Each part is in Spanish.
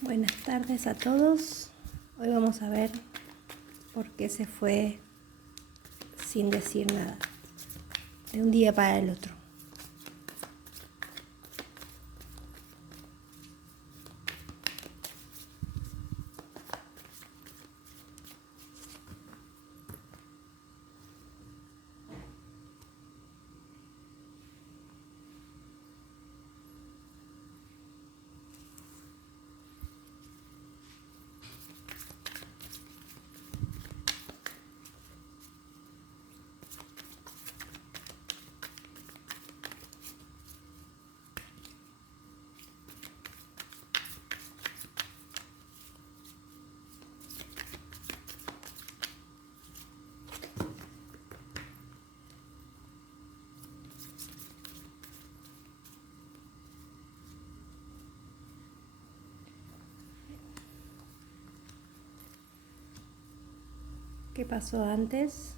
Buenas tardes a todos. Hoy vamos a ver por qué se fue sin decir nada, de un día para el otro. ¿Qué pasó antes?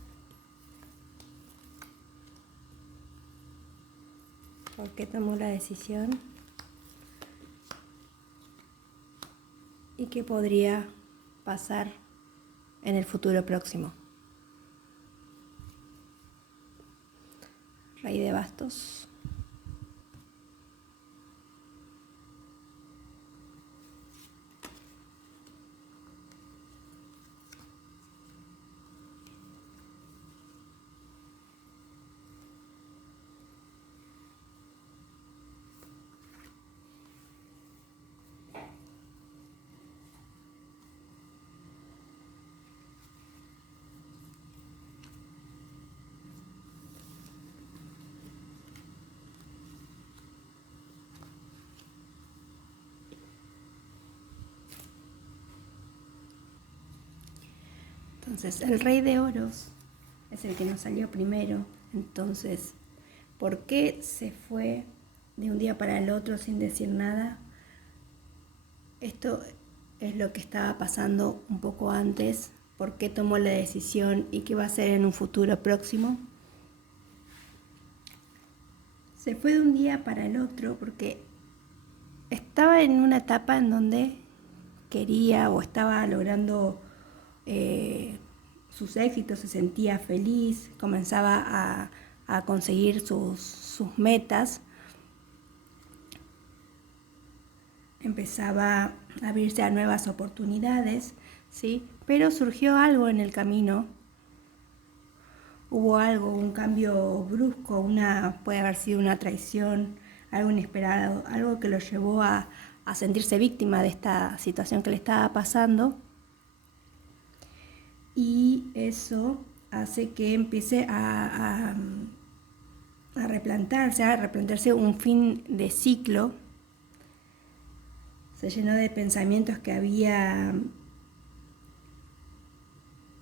¿Por qué tomó la decisión? ¿Y qué podría pasar en el futuro próximo? Rey de bastos. Entonces, el rey de oros es el que nos salió primero. Entonces, ¿por qué se fue de un día para el otro sin decir nada? Esto es lo que estaba pasando un poco antes. ¿Por qué tomó la decisión y qué va a hacer en un futuro próximo? Se fue de un día para el otro porque estaba en una etapa en donde quería o estaba logrando sus éxitos, se sentía feliz, comenzaba a conseguir sus metas, empezaba a abrirse a nuevas oportunidades, ¿sí? Pero surgió algo en el camino, hubo algo, un cambio brusco, puede haber sido una traición, algo inesperado, algo que lo llevó a sentirse víctima de esta situación que le estaba pasando. Y eso hace que empiece a replantearse un fin de ciclo. Se llenó de pensamientos que había,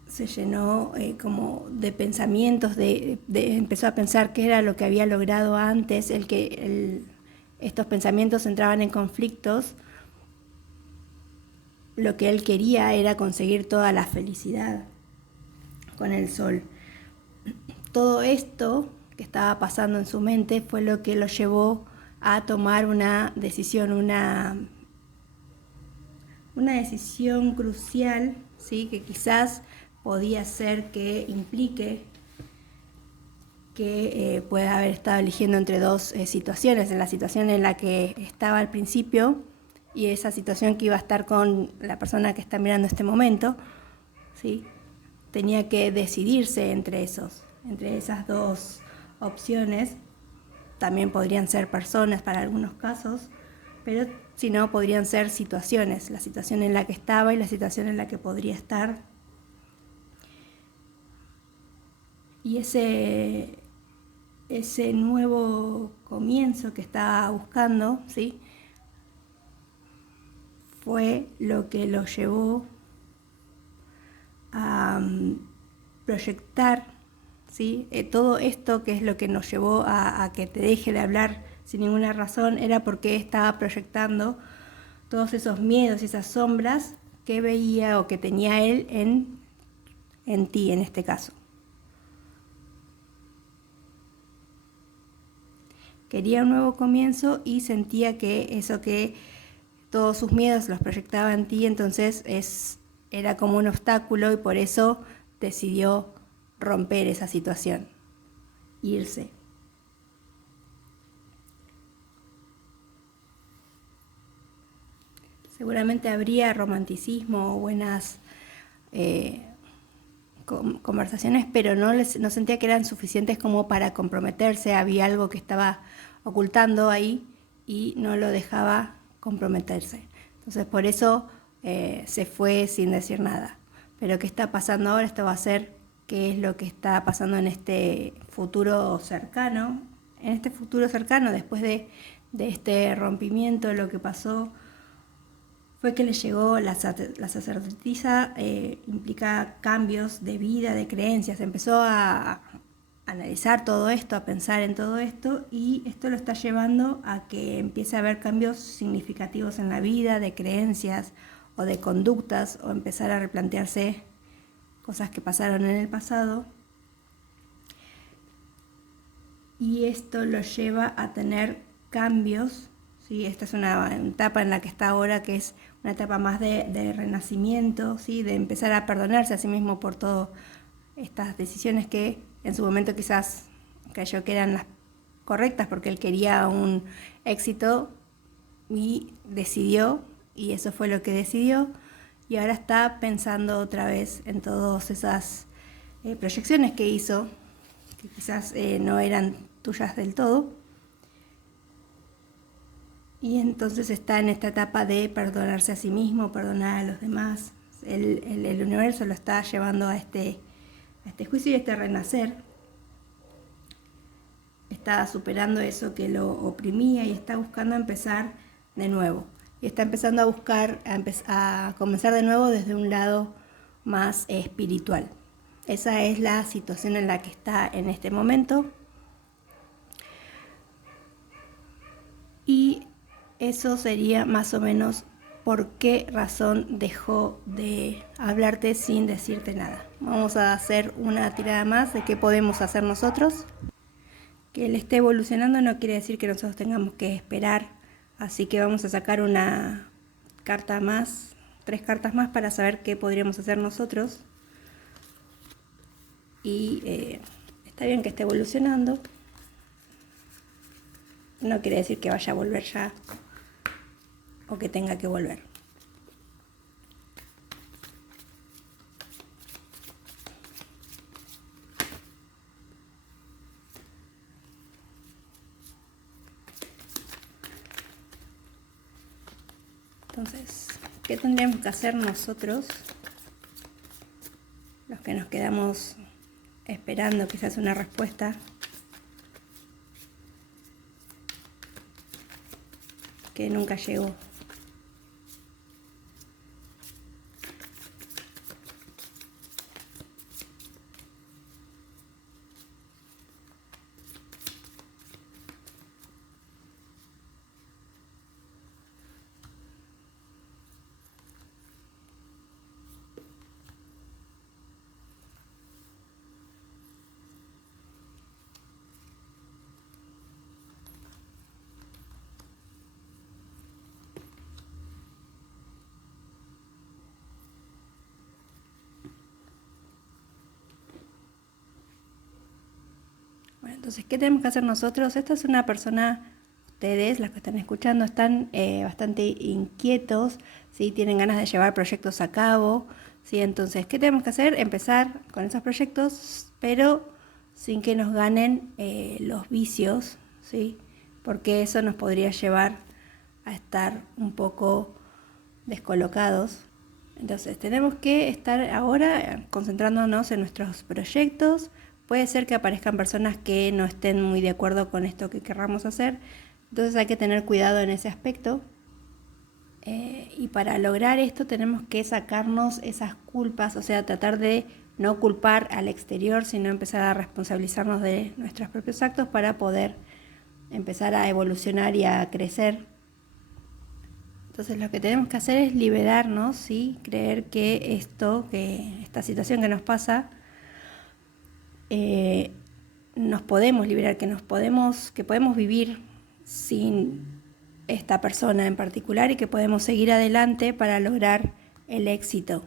se llenó como de pensamientos, empezó a pensar qué era lo que había logrado antes, estos pensamientos entraban en conflictos. Lo que él quería era conseguir toda la felicidad con el sol. Todo esto que estaba pasando en su mente fue lo que lo llevó a tomar una decisión, una decisión crucial, ¿sí? Que quizás podía ser que implique que pueda haber estado eligiendo entre dos situaciones, en la situación en la que estaba al principio y esa situación que iba a estar con la persona que está mirando este momento, ¿sí? Tenía que decidirse entre esas dos opciones. También podrían ser personas para algunos casos, pero si no, podrían ser situaciones, la situación en la que estaba y la situación en la que podría estar. Y ese nuevo comienzo que estaba buscando, ¿sí? Fue lo que lo llevó a proyectar, ¿sí? Todo esto que es lo que nos llevó a que te deje de hablar sin ninguna razón, era porque estaba proyectando todos esos miedos y esas sombras que veía o que tenía él en ti, en este caso. Quería un nuevo comienzo y sentía que eso que todos sus miedos los proyectaba en ti, entonces era como un obstáculo y por eso decidió romper esa situación, irse. Seguramente habría romanticismo o buenas conversaciones, pero no sentía que eran suficientes como para comprometerse. Había algo que estaba ocultando ahí y no lo dejaba comprometerse. Entonces por eso se fue sin decir nada. Pero ¿qué está pasando ahora? Esto va a ser qué es lo que está pasando en este futuro cercano. En este futuro cercano, después de este rompimiento, lo que pasó fue que le llegó la sacerdotisa, implica cambios de vida, de creencias. Empezó a analizar todo esto, a pensar en todo esto, y esto lo está llevando a que empiece a haber cambios significativos en la vida, de creencias o de conductas, o empezar a replantearse cosas que pasaron en el pasado. Y esto lo lleva a tener cambios. ¿Sí? Esta es una etapa en la que está ahora, que es una etapa más de renacimiento, ¿sí? De empezar a perdonarse a sí mismo por todas estas decisiones que en su momento quizás creyó que eran las correctas porque él quería un éxito y decidió, y eso fue lo que decidió, y ahora está pensando otra vez en todas esas proyecciones que hizo, que quizás no eran tuyas del todo. Y entonces está en esta etapa de perdonarse a sí mismo, perdonar a los demás. El universo lo está llevando a este juicio y a este renacer. Está superando eso que lo oprimía y está buscando empezar de nuevo. Y está empezando a buscar, a comenzar de nuevo desde un lado más espiritual. Esa es la situación en la que está en este momento. Y eso sería más o menos por qué razón dejó de hablarte sin decirte nada. Vamos a hacer una tirada más de qué podemos hacer nosotros. Que él esté evolucionando no quiere decir que nosotros tengamos que esperar, así que vamos a sacar una carta más, 3 cartas más para saber qué podríamos hacer nosotros. Y está bien que esté evolucionando, no quiere decir que vaya a volver ya o que tenga que volver. Entonces, ¿qué tendríamos que hacer nosotros, los que nos quedamos esperando quizás una respuesta que nunca llegó? Bueno, entonces, ¿qué tenemos que hacer nosotros? Esta es una persona, ustedes, las que están escuchando, están bastante inquietos, ¿sí? Tienen ganas de llevar proyectos a cabo, ¿sí? Entonces, ¿qué tenemos que hacer? Empezar con esos proyectos, pero sin que nos ganen los vicios, ¿sí? Porque eso nos podría llevar a estar un poco descolocados. Entonces, tenemos que estar ahora concentrándonos en nuestros proyectos. Puede ser que aparezcan personas que no estén muy de acuerdo con esto que querramos hacer, entonces hay que tener cuidado en ese aspecto. Y para lograr esto tenemos que sacarnos esas culpas, o sea, tratar de no culpar al exterior, sino empezar a responsabilizarnos de nuestros propios actos para poder empezar a evolucionar y a crecer. Entonces lo que tenemos que hacer es liberarnos, ¿sí? Creer que esta situación que nos pasa, nos podemos liberar, que podemos vivir sin esta persona en particular y que podemos seguir adelante para lograr el éxito.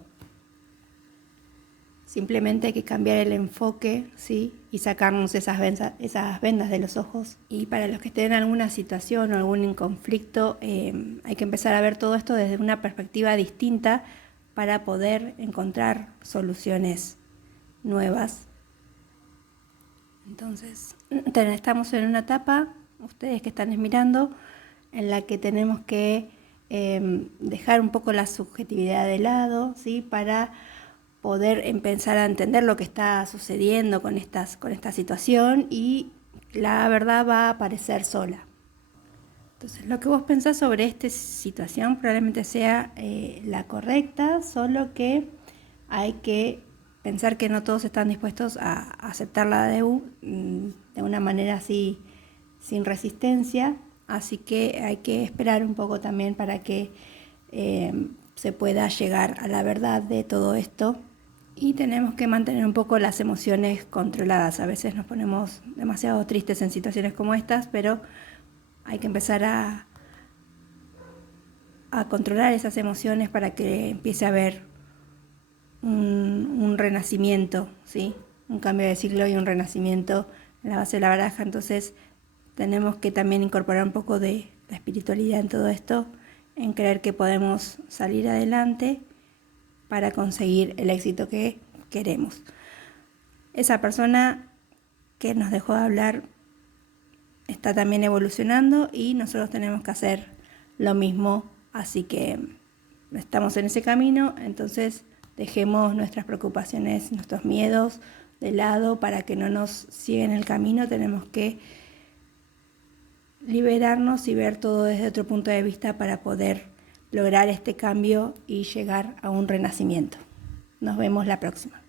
Simplemente hay que cambiar el enfoque, ¿sí? Y sacarnos esas vendas de los ojos. Y para los que estén en alguna situación o algún conflicto, hay que empezar a ver todo esto desde una perspectiva distinta para poder encontrar soluciones nuevas. Entonces, estamos en una etapa, ustedes que están mirando, en la que tenemos que dejar un poco la subjetividad de lado, ¿sí? Para poder empezar a entender lo que está sucediendo con esta situación, y la verdad va a aparecer sola. Entonces, lo que vos pensás sobre esta situación probablemente sea la correcta, solo que hay que pensar que no todos están dispuestos a aceptarla de una manera así, sin resistencia, así que hay que esperar un poco también para que se pueda llegar a la verdad de todo esto. Y tenemos que mantener un poco las emociones controladas. A veces nos ponemos demasiado tristes en situaciones como estas, pero hay que empezar a controlar esas emociones para que empiece a haber un renacimiento, ¿sí? Un cambio de ciclo y un renacimiento en la base de la baraja. Entonces tenemos que también incorporar un poco de la espiritualidad en todo esto, en creer que podemos salir adelante para conseguir el éxito que queremos. Esa persona que nos dejó de hablar está también evolucionando y nosotros tenemos que hacer lo mismo, así que estamos en ese camino. Entonces dejemos nuestras preocupaciones, nuestros miedos de lado para que no nos sigan el camino. Tenemos que liberarnos y ver todo desde otro punto de vista para poder lograr este cambio y llegar a un renacimiento. Nos vemos la próxima.